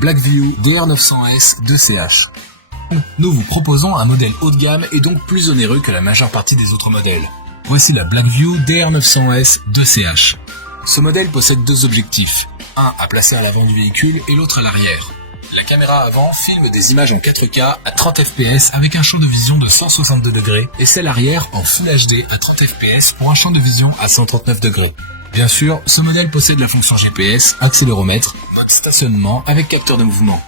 Blackview DR900S 2CH. Nous vous proposons un modèle haut de gamme et donc plus onéreux que la majeure partie des autres modèles. Voici la Blackview DR900S 2CH. Ce modèle possède deux objectifs, un à placer à l'avant du véhicule et l'autre à l'arrière. La caméra avant filme des images en 4K à 30 fps avec un champ de vision de 162 degrés et celle arrière en Full HD à 30 fps pour un champ de vision à 139 degrés. Bien sûr, ce modèle possède la fonction GPS, accéléromètre, mode stationnement avec capteur de mouvement.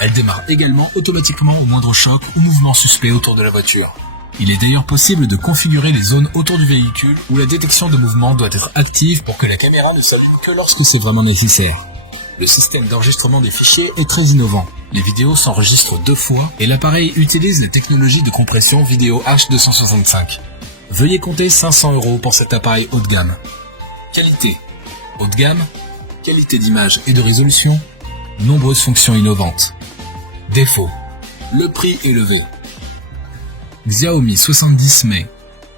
Elle démarre également automatiquement au moindre choc ou mouvement suspect autour de la voiture. Il est d'ailleurs possible de configurer les zones autour du véhicule où la détection de mouvement doit être active pour que la caméra ne s'allume que lorsque c'est vraiment nécessaire. Le système d'enregistrement des fichiers est très innovant. Les vidéos s'enregistrent 2 fois et l'appareil utilise la technologie de compression vidéo H265. Veuillez compter 500 € pour cet appareil haut de gamme. Qualité. Haut de gamme, qualité d'image et de résolution, nombreuses fonctions innovantes. Défaut. Le prix élevé. Xiaomi 70 Mai.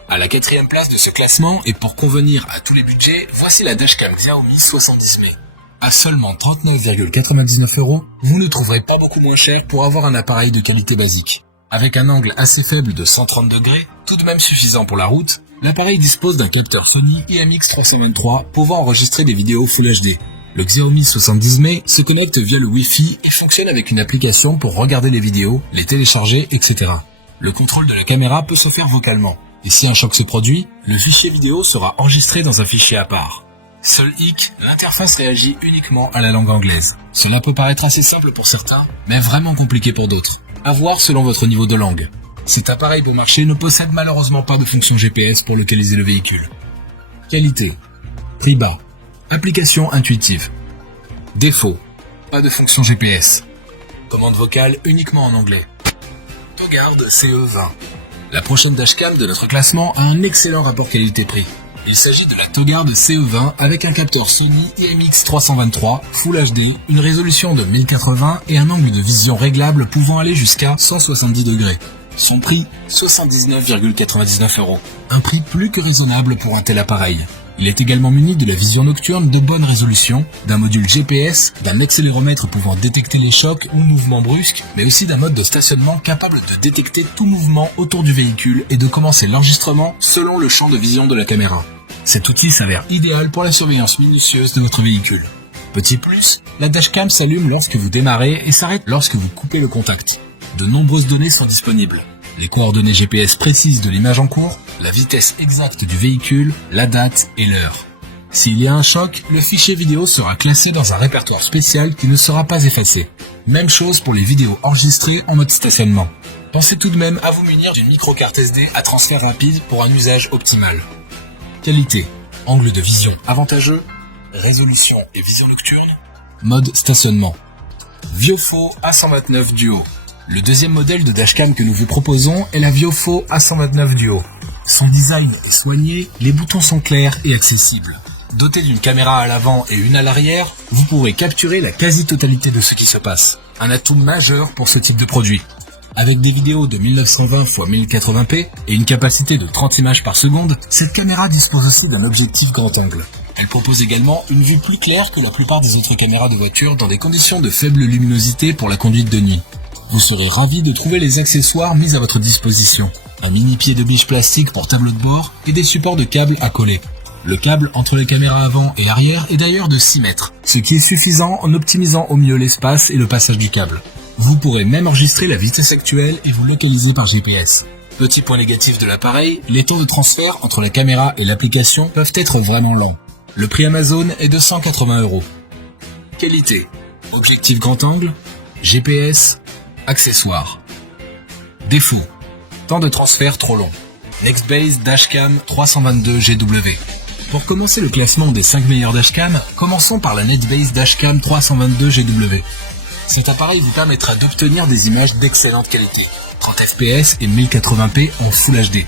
À la 4e place de ce classement et pour convenir à tous les budgets, voici la dashcam Xiaomi 70 Mai. À seulement 39,99 €, vous ne trouverez pas beaucoup moins cher pour avoir un appareil de qualité basique. Avec un angle assez faible de 130 degrés, tout de même suffisant pour la route, l'appareil dispose d'un capteur Sony IMX323 pouvant enregistrer des vidéos Full HD. Le Xiaomi 70 Mai se connecte via le Wi-Fi et fonctionne avec une application pour regarder les vidéos, les télécharger, etc. Le contrôle de la caméra peut se faire vocalement. Et si un choc se produit, le fichier vidéo sera enregistré dans un fichier à part. Seul hic, l'interface réagit uniquement à la langue anglaise. Cela peut paraître assez simple pour certains, mais vraiment compliqué pour d'autres. À voir selon votre niveau de langue. Cet appareil bon marché ne possède malheureusement pas de fonction GPS pour localiser le véhicule. Qualité. Prix bas. Application intuitive. Défaut. Pas de fonction GPS. Commande vocale uniquement en anglais. Togard CE20. La prochaine dashcam de notre classement a un excellent rapport qualité-prix. Il s'agit de la Togard CE20 avec un capteur Sony IMX323 Full HD, une résolution de 1080 et un angle de vision réglable pouvant aller jusqu'à 170 degrés. Son prix, 79,99 €. Un prix plus que raisonnable pour un tel appareil. Il est également muni de la vision nocturne de bonne résolution, d'un module GPS, d'un accéléromètre pouvant détecter les chocs ou mouvements brusques, mais aussi d'un mode de stationnement capable de détecter tout mouvement autour du véhicule et de commencer l'enregistrement selon le champ de vision de la caméra. Cet outil s'avère idéal pour la surveillance minutieuse de votre véhicule. Petit plus, la dashcam s'allume lorsque vous démarrez et s'arrête lorsque vous coupez le contact. De nombreuses données sont disponibles. Les coordonnées GPS précises de l'image en cours, la vitesse exacte du véhicule, la date et l'heure. S'il y a un choc, le fichier vidéo sera classé dans un répertoire spécial qui ne sera pas effacé. Même chose pour les vidéos enregistrées en mode stationnement. Pensez tout de même à vous munir d'une micro-carte SD à transfert rapide pour un usage optimal. Qualité. Angle de vision avantageux. Résolution et vision nocturne. Mode stationnement. Viofo A129 Duo. Le deuxième modèle de dashcam que nous vous proposons est la Viofo A129 Duo. Son design est soigné, les boutons sont clairs et accessibles. Doté d'une caméra à l'avant et une à l'arrière, vous pourrez capturer la quasi-totalité de ce qui se passe. Un atout majeur pour ce type de produit. Avec des vidéos de 1920 x 1080p et une capacité de 30 images par seconde, cette caméra dispose aussi d'un objectif grand angle. Elle propose également une vue plus claire que la plupart des autres caméras de voiture dans des conditions de faible luminosité pour la conduite de nuit. Vous serez ravi de trouver les accessoires mis à votre disposition. Un mini pied de biche plastique pour tableau de bord et des supports de câbles à coller. Le câble entre les caméras avant et arrière est d'ailleurs de 6 mètres, ce qui est suffisant en optimisant au mieux l'espace et le passage du câble. Vous pourrez même enregistrer la vitesse actuelle et vous localiser par GPS. Petit point négatif de l'appareil, les temps de transfert entre la caméra et l'application peuvent être vraiment lents. Le prix Amazon est de 180 €. Qualité. Objectif grand angle. GPS. Accessoires. Défaut. Temps de transfert trop long. Nextbase Dashcam 322 GW. Pour commencer le classement des 5 meilleurs dashcams, commençons par la Nextbase Dashcam 322 GW. Cet appareil vous permettra d'obtenir des images d'excellente qualité, 30 fps et 1080p en Full HD.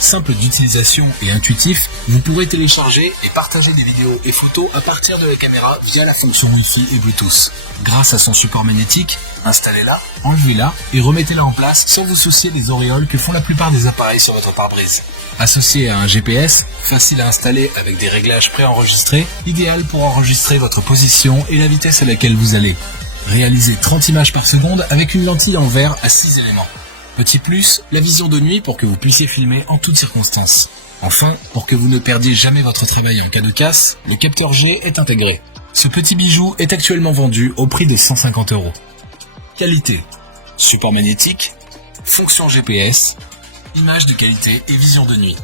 Simple d'utilisation et intuitif, vous pourrez télécharger et partager des vidéos et photos à partir de la caméra via la fonction Wi-Fi et Bluetooth. Grâce à son support magnétique, installez-la, enlevez-la et remettez-la en place sans vous soucier des auréoles que font la plupart des appareils sur votre pare-brise. Associé à un GPS, facile à installer avec des réglages préenregistrés, idéal pour enregistrer votre position et la vitesse à laquelle vous allez. Réalisez 30 images par seconde avec une lentille en verre à 6 éléments. Petit plus, la vision de nuit pour que vous puissiez filmer en toutes circonstances. Enfin, pour que vous ne perdiez jamais votre travail en cas de casse, le capteur G est intégré. Ce petit bijou est actuellement vendu au prix de 150 €. Qualité: support magnétique, fonction GPS, images de qualité et vision de nuit.